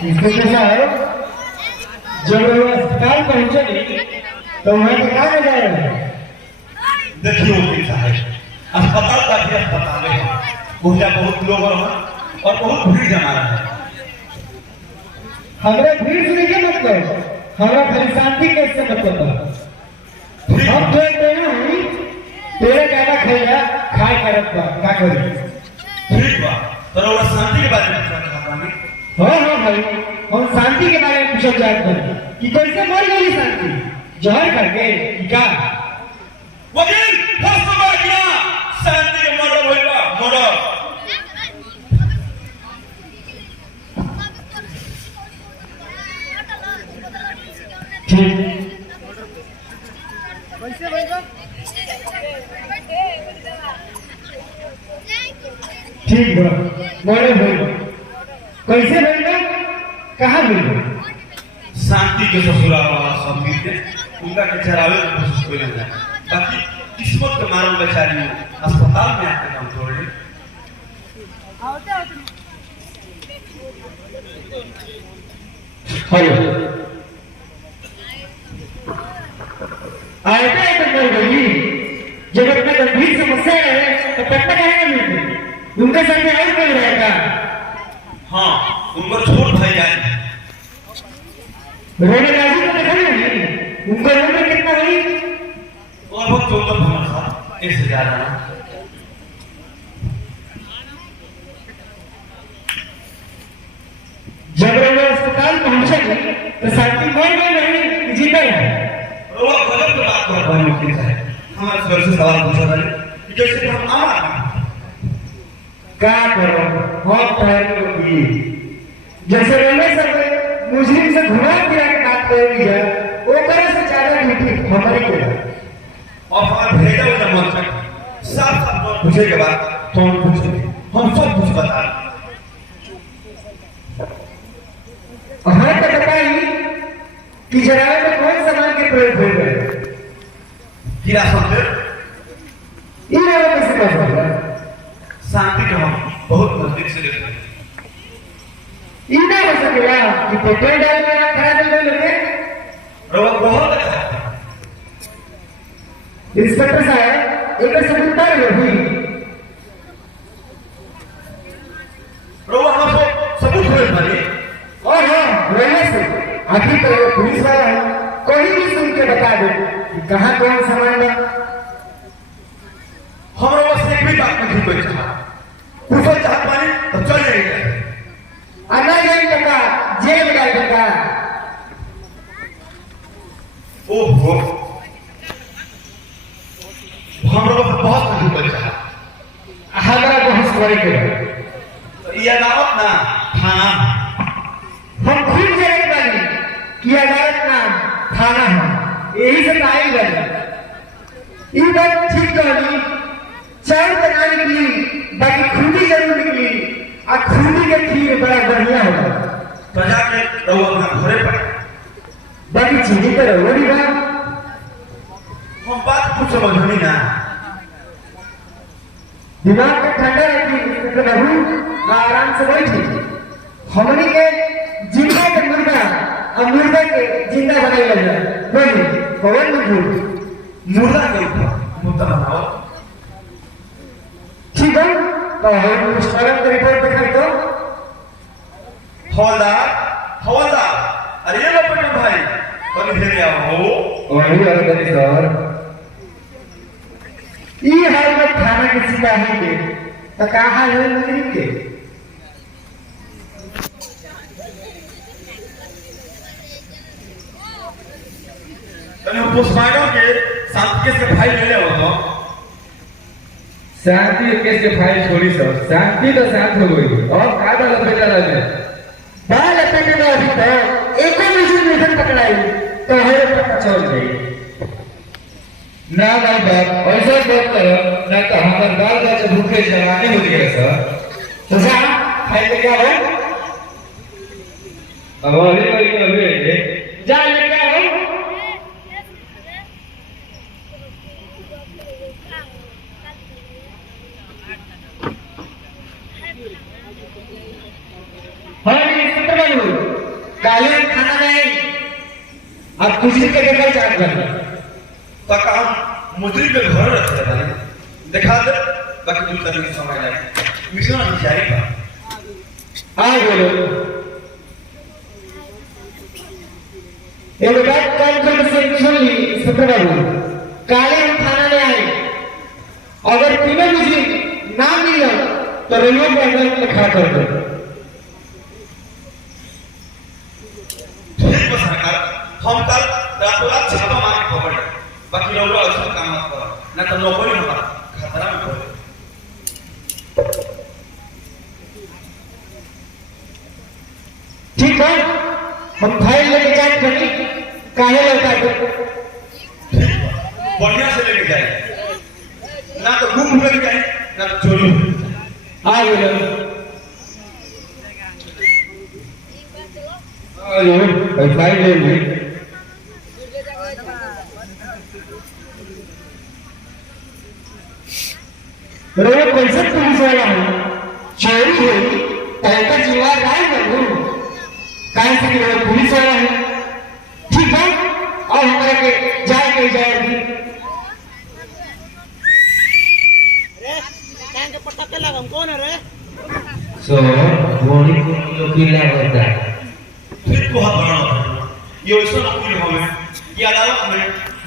Inspector साहब, जब वो अस्पताल पहुंचे तो वहां पे क्या नजर आया? देखिए वकील साहब, अस्पताल का भी अस्पताल है, बहुत लोग हैं और बहुत भीड़ जमा रहा है। हमारे भीड़ से क्या मतलब? हमारा खाली शांति कैसे मतलब था? हम जो नहीं तेरे ज्यादा खाएगा खाए करत बा का करी? ठीक बा, तो वो शांति के बारे में पूछना चाहता हूँ। हाँ भाई, हम शांति के बारे में पूछना चाहते हैं कि कैसे मर गई शांति? जहर करके क्या? वकील फर्स्ट बार किया शांति के मर्डर होगा मर्डर। ठीक ठीक बड़ा मर्डर होगा। कैसे होगा? कहाँ होगा? शांति के ससुराल वाला सब मिलते उनका के चरावे की कोशिश कोई नहीं है। बाकी किस्मत के मारल बेचारी अस्पताल में आके काम छोड़ ली। हेलो, आए तो मर गई। जब इतना गंभीर समस्या है तो तब तक आएगा नहीं, उनके सामने और कोई रहेगा? हाँ, उनको छोड़ भाई जाए। रोने राजी तो देखा नहीं, उनका उम्र कितना हुई? लगभग 14 साल, इससे ज्यादा ना। जब वो अस्पताल पहुंचे तो शांति मर गई नहीं, जिंदा है। वो गलत बात कर रहा है वकील साहब। हमारे सर से सवाल पूछा था कि कैसे हम आमा क्या करो? हम पहले की जैसे रेलवे सर मुस्लिम से घुमा फिरा के बात कर रही है, वो करे से ज्यादा ड्यूटी हमारी के है। और हमारे भेजा हुआ मन तक साफ साफ पूछे के बाद तो हम पूछे, हम सब कुछ बता हाँ तो बताइए कि जराये में कौन सामान के प्रयोग हो गए? हीरा समझे इन लोगों में से क्या होगा? शांति को हम बहुत नजदीक से देखते हैं। इनका हो सकेगा कि पेट्रोल डाल के खड़ा चल रहे लोग और वो बहुत अच्छा है। इंस्पेक्टर साहब, एक सबूत तर हुई और वो हमको सबूत हुए भले और हाँ रहने से आखिर तो पुलिस वाला है, कोई भी सुन के बता दे कि कहाँ कौन सामान है। हमारे बस एक भी बात नहीं कोई चाहा पूछो चाहत पानी तो चल जाएगा अन्ना जेल टका जेल में डाल टका। ओहो, हमारे बस बहुत नहीं कोई चाहा हमारा बहुत सवारी के ये अदालत ना थाना हम खुद जरूर बनी कि अदालत ना थाना है, यही से आई बनी। ये बात ठीक कहनी, चार बना निकली बाकी खूनी जरूर निकली, और खूनी के खीर बड़ा बढ़िया होगा। प्रजा के रहो अपना घरे पर बाकी चीनी तो रहो नहीं बा। हम बात कुछ समझनी ना, दिमाग को ठंडा रखी तो रहू आराम से बैठी। हमनी के जिंदा के मुर्गा और मुर्गा के जिंदा बनाई लगा बोली कौन मुर्दा के ऊपर मुद्दा बनाओ। ठीक है तो हम पोस्टमार्टम की रिपोर्ट दिखाई तो हवलदार हवलदार, अरे ये लो पटेल भाई कभी भेज आओ। वही आदमी सर, ये हाल में थाना के सिपाही के तो कहा है मुजरिम के? पोस्टमार्टम के साथ के भाई ले ले हो शांति केस के फाइल छोड़ी सर, शांति तो शांत हो गई और काटा लपेटा लगे बाल लपेटे में अभी तक एक और मुजरिम पकड़ाई तो हर पता चल गई। ना ना बाप ऐसा बात करो ना तो हमारे बाल बच्चे भूखे जवानी हो गए सर। तो जा फाइल क्या हो? अब अभी जा लेके आओ। हाँ, काले हम खाना नहीं अब कुछ के देखा चाट बनी तक हम मुद्री पे घर रखते हैं दिखा दे बाकी दूर करने की समय लगे मिशन की जारी का आ बोलो एक बात काम करने से सुन ली सत्रह बाबू काले हम खाना नहीं आए अगर तीनों मुझे ना मिला तो रेलवे के अंदर लिखा कर दो ठीक बस सरकार हम कल रातों रात छापा मार के पकड़ बाकी लोग ऐसा काम मत करो ना तो नौकरी हमारा खतरा में पड़े ठीक है हम फाइल लेके जांच बनी काहे लौटा दो बढ़िया से लेके जाए ना तो गुम हो जाए ना तो चोरी हो आ बोलो हेलो फाइल ले ली रोज कैसे पुलिस वाला हूँ चोरी हुई तैका जीवा राय बनू काहे से कि रोज पुलिस वाला है ठीक है और हमारे के जाए अरे टैंक पट्टा पे लगा कौन है रे सो गोली को किला होता है फिर बहुत बड़ा होता है ये ऐसा नौकरी हमें कि अदालत में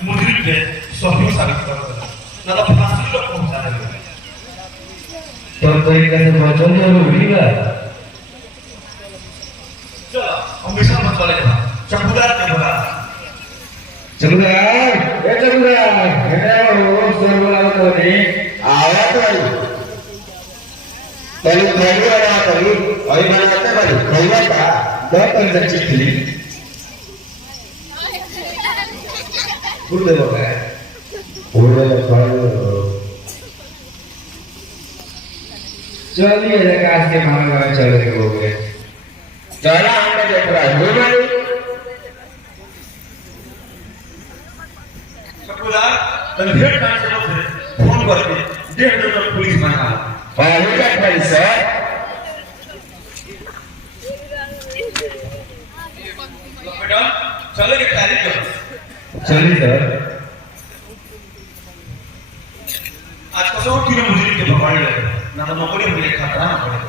मुजरिम के सही साबित कर सकता ना तो फांसी तक पहुंचा देगा तो कोई कैसे बचल जरूरी है चलो हमेशा मत चलेगा चकुदार के बगा चकुदार ए चकुदार है वो सर बोला तो नहीं आया तो तनी खैली वाला करी और बनाते बड़ी खैला का दो पंजा चिखली पूरे लोग है पूरे लोग चलिए जगह के मामले में चल रहे हो गए चला हमने देख रहा है भाई चकुदार तन भेट काट से फोन करके 1.5 घंटे पुलिस बना हो गया भाई सर बेटा चले के तैयारी करो चलिए सर आज कसो तीनों मुजरिम के पकड़ ले ना तो नौकरी में खतरा ना पड़े